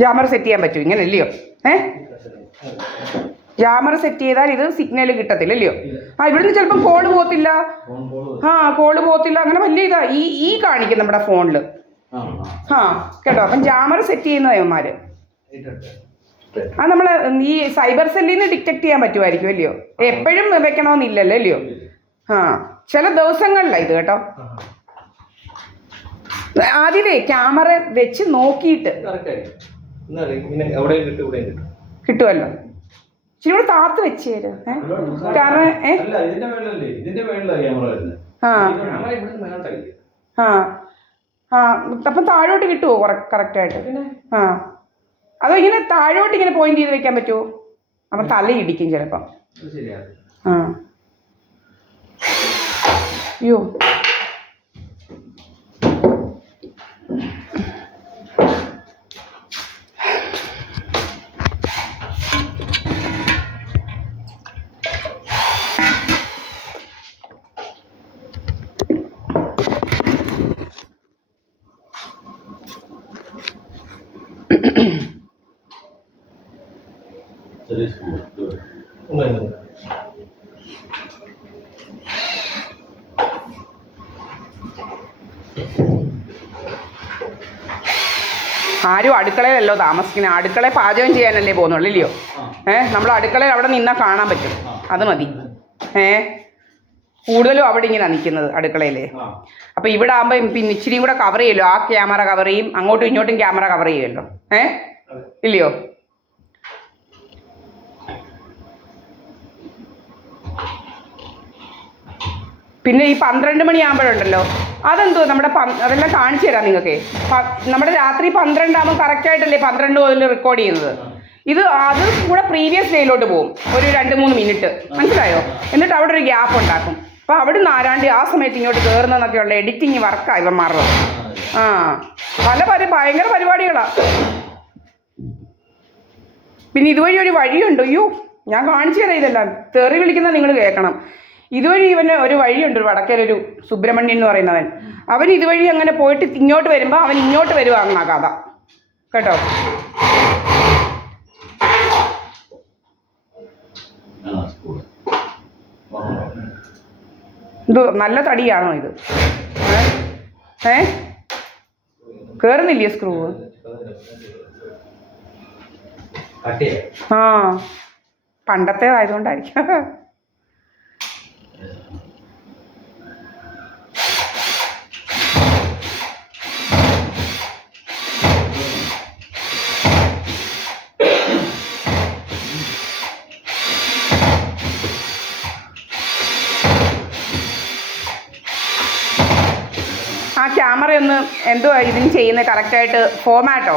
Jammer set ചെയ്യാൻ പറ്റും ഇങ്ങനെ അല്ലയോ? ജാമർ സെറ്റ് ചെയ്താൽ ഇത് സിഗ്നൽ കിട്ടത്തില്ല അല്ലയോ? ഇവിടുന്ന് ചിലപ്പം കോള് പോകത്തില്ല. കോള് പോകത്തില്ല. അങ്ങനെ വലിയ ഇതാ ഈ കാണിക്കും നമ്മുടെ ഫോണിൽ. കേട്ടോ. അപ്പം ജാമർ സെറ്റ് ചെയ്യുന്നവന്മാര് നമ്മൾ ഈ സൈബർ സെല്ലിൽ നിന്ന് ഡിറ്റക്ട് ചെയ്യാൻ പറ്റുമായിരിക്കും അല്ലയോ? എപ്പോഴും വെക്കണമെന്നില്ലല്ലോ അല്ലയോ? ചില ദിവസങ്ങളിലാണ് ഇത് കേട്ടോ. ആദ്യമേ ക്യാമറ വെച്ച് നോക്കിയിട്ട് കിട്ടുമല്ലോ. ഇച്ചിരി കൂടെ താത്ത് വെച്ച് തരും. കാരണം അപ്പം താഴോട്ട് കിട്ടുമോ കറക്റ്റായിട്ട്? അതോ ഇങ്ങനെ താഴോട്ട് ഇങ്ങനെ പോയിന്റ് ചെയ്ത് വെക്കാൻ പറ്റുമോ? അപ്പം തലയിടിക്കും ചിലപ്പം. അയ്യോ, ആരും അടുക്കളയിലല്ലോ താമസിക്കുന്നത്. അടുക്കളയിൽ പാചകം ചെയ്യാനല്ലേ പോകുന്നുള്ളൂ ഇല്ലയോ? നമ്മൾ അടുക്കളയിൽ അവിടെ നിന്നാൽ കാണാൻ പറ്റും. അത് മതി. കൂടുതലും അവിടെ ഇങ്ങനെയാണ് നിൽക്കുന്നത് അടുക്കളയിലേ. അപ്പോൾ ഇവിടെ ആകുമ്പോൾ പിന്നെ ഇച്ചിരിയും കൂടെ കവർ ചെയ്യുമല്ലോ. ആ ക്യാമറ കവർ ചെയ്യും, അങ്ങോട്ടും ഇങ്ങോട്ടും ക്യാമറ കവർ ചെയ്യുമല്ലോ. ഇല്ലയോ? പിന്നെ ഈ 12 മണിയാകുമ്പോഴുണ്ടല്ലോ, അതെന്തോ നമ്മുടെ അതെല്ലാം കാണിച്ചു തരാം നിങ്ങൾക്ക്. നമ്മുടെ രാത്രി 12 ആകുമ്പോൾ കറക്റ്റായിട്ടല്ലേ 12 മുതൽ റെക്കോർഡ് ചെയ്യുന്നത്. അത് കൂടെ പ്രീവിയസ് ഡേയിലോട്ട് പോകും ഒരു 2-3 മിനിറ്റ്. മനസ്സിലായോ? എന്നിട്ട് അവിടെ ഒരു ഗ്യാപ്പ് ഉണ്ടാക്കും. അപ്പോൾ അവിടെ നിന്ന് ആരാണ്ട് ആ സമയത്ത് ഇങ്ങോട്ട് കയറുന്നതെന്നൊക്കെയുള്ള എഡിറ്റിങ് വർക്കാണ് ഇവന്മാരുടെ. ഭയങ്കര പരിപാടികളാണ്. പിന്നെ ഇതുവഴി ഒരു വഴിയുണ്ട്. അയ്യോ, ഞാൻ കാണിച്ചു തരാം. ഇതെല്ലാം തെറി വിളിക്കുന്നത് നിങ്ങൾ കേൾക്കണം. ഇതുവഴി ഇവന് ഒരു വഴിയുണ്ട്. വടക്കേലൊരു സുബ്രഹ്മണ്യൻ എന്ന് പറയുന്നവൻ. അവൻ ഇതുവഴി അങ്ങനെ പോയിട്ട് ഇങ്ങോട്ട് വരുമ്പോൾ അവൻ ഇങ്ങോട്ട് വരുവാങ്ങ കഥ കേട്ടോ. ഇത് നല്ല തടിയാണോ ഇത്? കേറുന്നില്ലേ സ്ക്രൂ? പണ്ടത്തേതായതുകൊണ്ടായിരിക്കും. ആ ക്യാമറ ഒന്ന് എന്തോ ഇതിന് ചെയ്യുന്നത് കറക്റ്റായിട്ട് ഫോമാറ്റോ